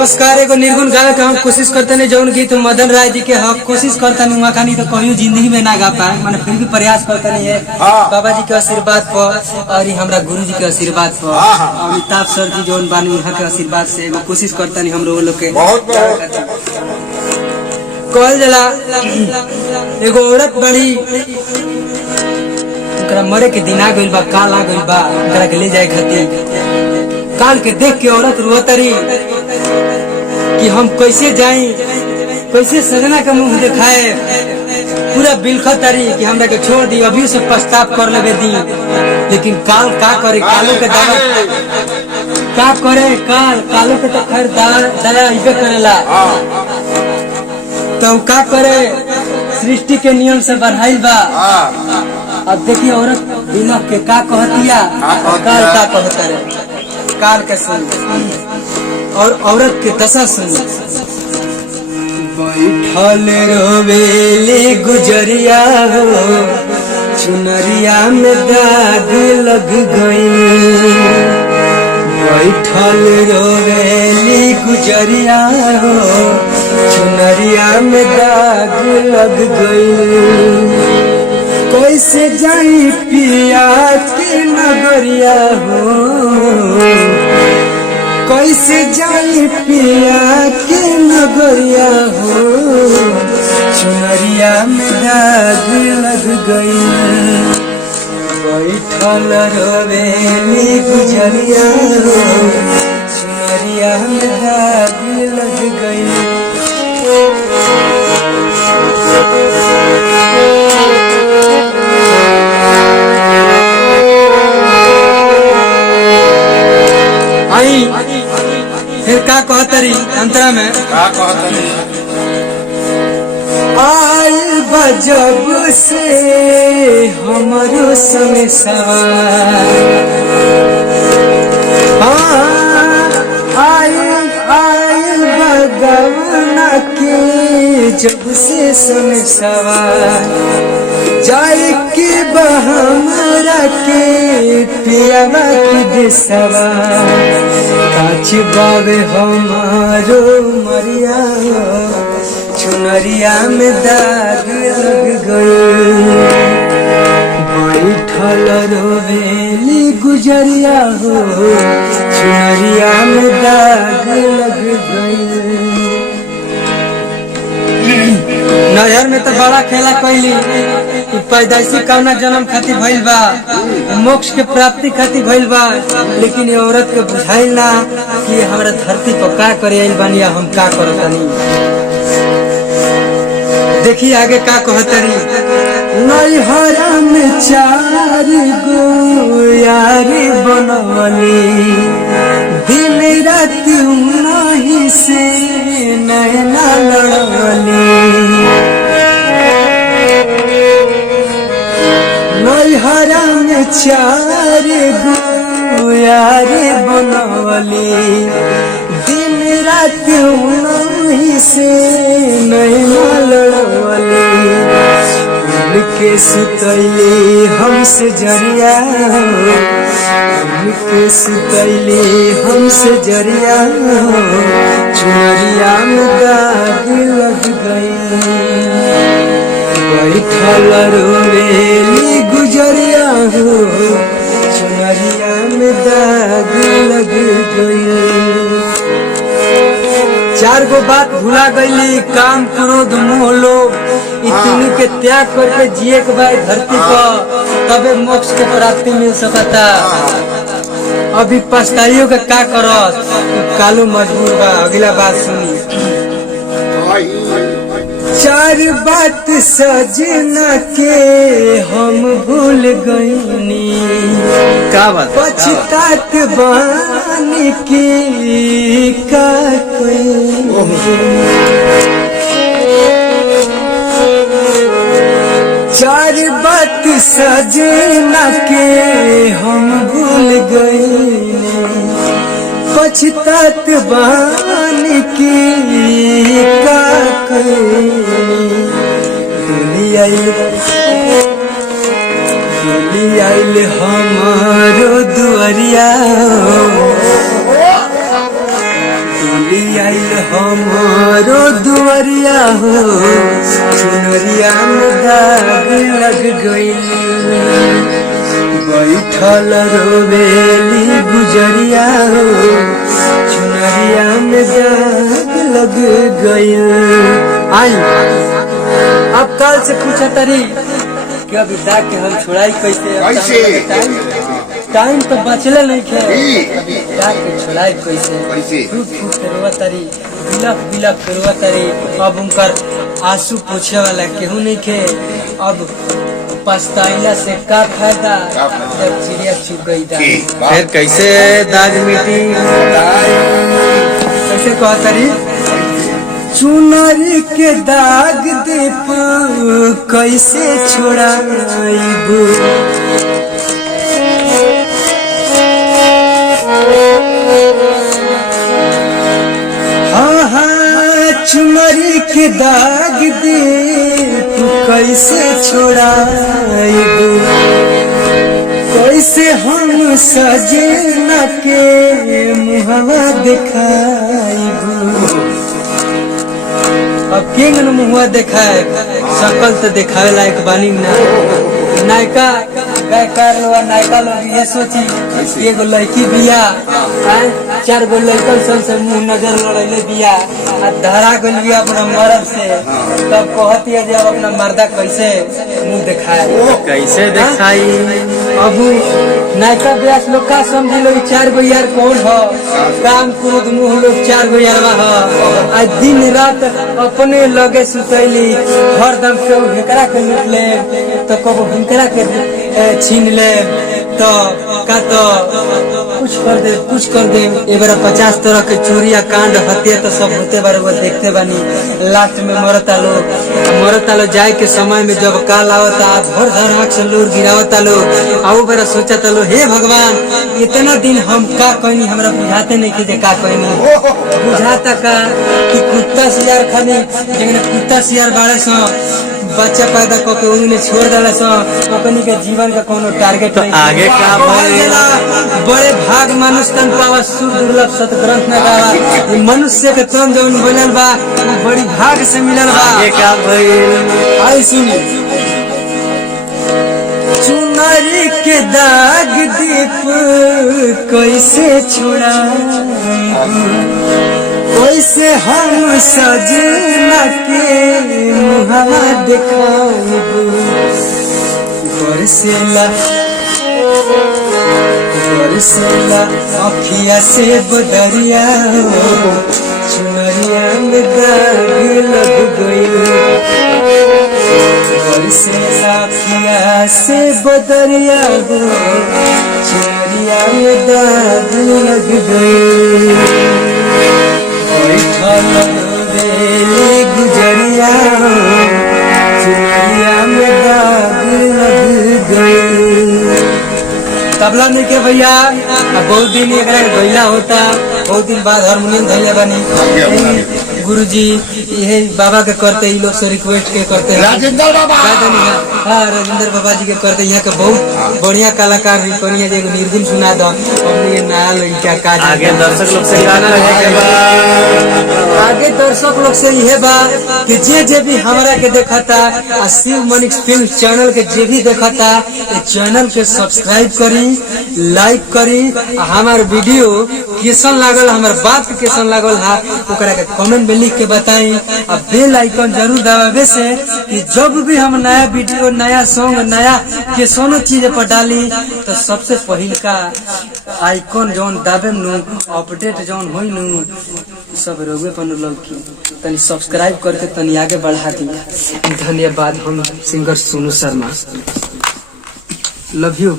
नमस्कार। एगो निर्गुण गावे के हम कोशिश करते नहीं जौन गीत मदन राय जी के हम कोशिश करते नहीं वहाँ खानी तो कहीं जिंदगी में ना गा पाए मैंने फिर भी प्रयास करते नहीं है। बाबा जी के आशीर्वाद पर और हमारा गुरु जी के आशीर्वाद पर अमिताभ सर जी जौन बानी वहाँ के आशीर्वाद से एगो कोशिश करते नहीं हम लोग के कहल जला। एगो औरत बड़ी मरे के दिन आ गइल बा, काल आ गइल बा, ओकरा के ले जाए खातिर काल के देख के औरत रोतरी कि हम कैसे जाए, कैसे सजना का मुंह दिखाए, पूरा बिलखतरी कि हमरा के छोड़ दी, अभी से पछताव कर लेवे दी। लेकिन काल का करे, कालो के दावा का करे, कालो के तो खैर दया इबे करेला तो का करे, सृष्टि के नियम से बढ़ाइल बा। अब देखिए औरत दिमाग के का कहतिया, काल का कहता रे, काल के सुन और औरत के दशा सुन। बैठल रोवेले गुजरिया हो, चुनरिया में दाग लग गई। बैठल रोवेली गुजरिया हो, चुनरिया में दाग लग गई। कैसे जाई पिया के नगरिया हो, कैसे जाई पिया के नगरिया हो, चुनरिया में दाग लग गई। बैठल रोवेली गुजरिया हो, चुनरिया में दाग लग गई। फिर का कहतरी अंतरा में का कहतरी, आइल बजब से हमारो संग सवार, आइल बगवना के जब से संग सवार, जाए के बहमरा के पियावा के देसवा, काच बावे हमारो मरिया, चुनरिया में दाग लग गई। बैठल रोवेली गुजरिया हो, चुनरिया में दाग लग गई। नजर में तो बड़ा खेला कैली, पैदाइशी कौना जन्म खातिर भइल बा, मोक्ष के प्राप्ति खातिर भइल बा, लेकिन ये औरत के बुझाइल ना कि हमरा धरती पर का करे आइल बानी, हम का करतानी। देखिए आगे का कहतरी, नैहरा में 4 गो यार बनवली, दिन रात उन्हीं से नैना लड़वली। नैहरा में 4 गो यार बनवली, दिन रात उन्हीं से नैना लड़वली। उनके सुतैले हमसे जरिया, उनके सुतैले हमसे जरिया, चुनरिया में दाग लग गई। बैठल रोवेली गुजरिया हो, चुनरिया में दाग लग गई। 4 गो बात भुला गईली, काम क्रोध मोह लोभ, इतनी के त्याग करके जिए के बाद धरती पर तबे मोक्ष के प्राप्ति मिल सकता। अभी पछताइयों का का करत, कालू मजबूर बा। अगला बात सुनी, 4 बात सजना के हम भूल गईनी, का बात पछतात बानी की का कोई। 4 बात सजना के हम भूल गईनी, पछतात बानी की का कोई। आइल हमारो दुआरिया, हमारो दुआरिया हो चुनरिया में दाग लग गई बैठल रोवेली गुजरिया हो चुनरिया में दाग लग गई। आई अब कल से पूछा तरी कि अभी दाग के हम छोड़ाई कैसे टाइम तो बचले नहीं खे दाग के छोड़ाई कैसे फूट फूट के रोवा तरी बिलक बिलक के रोवा तरी। अब उनकर आंसू पूछे वाला केहू नहीं खे। अब पछताइला से का फायदा जब चिड़िया चुग गई दाग। फिर कैसे दाग मिटी कैसे कहा तरी चुनरी के दाग दीप कैसे छोड़ाइबू हाँ हाँ चुनरी के दाग दीप कैसे छोड़ाइबू कैसे हम सजना के मुहवा दिखाइबू। अब किंग न मुँह देखा है सकल तो दिखावे लायक बानी ना नायका गायकार लोग नायका लोग ये सोची एगो लड़की बिया 4 गो लड़कन सब से मुंह नजर लड़ैले बिया आ धरा गइल बिया अपना मर्द से तब कहती है जब अपना मर्दा कैसे मुंह दिखाए कैसे दिखाई। अब नायका ब्यास लोग का समझी लो 4 गो यार कौन हो काम क्रोध मुँह लोग 4 गो यारवा हो आ दिन रात अपने लगे सुतैली हरदम केहू हेकरा के लूट ले तो कबो हिंकरा के छीन ले तो का तो कुछ कर दे ए बार 50 तरह के चोरी या कांड हत्या तो सब होते बार वो देखते बानी। लास्ट में मरता लो जाए के समय में जब काल आवता भर धर से लोग गिरावता लो आओ बार सोचा लो हे भगवान इतना दिन हम का कहनी हमरा बुझाते नहीं कि का कहनी बुझाता का कि कुत्ता सियार खाली जगह कुत्ता सियार बाड़े सो बच्चा पैदा करके उन्हें छोड़ दिला सो अपनी के जीवन का कोनो टारगेट तो आगे का बड़े भाग मनुष्य तन पावा सुर दुर्लभ सत ग्रंथ में गावा मनुष्य के तन जौन बनल बा बड़ी भाग से मिलल बा आगे का भइल। आई सुनी चुनरी के दाग दीप कैसे छोड़ा कैसे हम सजना के मुहवा दिखाइबू बरसेला अखिया से बदरिया चुनरिया में दाग लग गई बरसेला अखिया से बदरिया चुनरिया में दाग लग गई गुजरिया चुनरिया में दाग लग गई। तबला नहीं के भैया बहुत दिन एक गैला होता बहुत दिन बाद हारमोनियम धैले बनी गुरुजी ये बाबा के करते ही लोग से रिक्वेस्ट के करते हैं राजेंद्र बाबा हाँ राजेंद्र बाबा जी के करते यहाँ के बहुत बढ़िया कलाकार है कनिया जी निर्गुण सुना दो अपने नया लड़का का आगे दर्शक लोग से आगे दर्शक लोग से यह बा कि जे भी हमारा के देखता शिव मणि फिल्म चैनल के जे भी देखता चैनल के सब्सक्राइब करी लाइक करी हमार वीडियो कैसन लागल हमार बात के कैसन लागल है ओकरा के कमेंट में लिख के बताई। अब बेल आइकन जरूर दबावे से कि जब भी हम नया वीडियो नया सॉन्ग नया कैसनो चीज पर डाली तो सबसे पहिल का आइकन जौन दाबे नु अपडेट जौन होई नु सब रोगे पर लौकी तनी सब्सक्राइब करके तनी आगे बढ़ा दी। धन्यवाद। हम singer Sonu Sharma love you.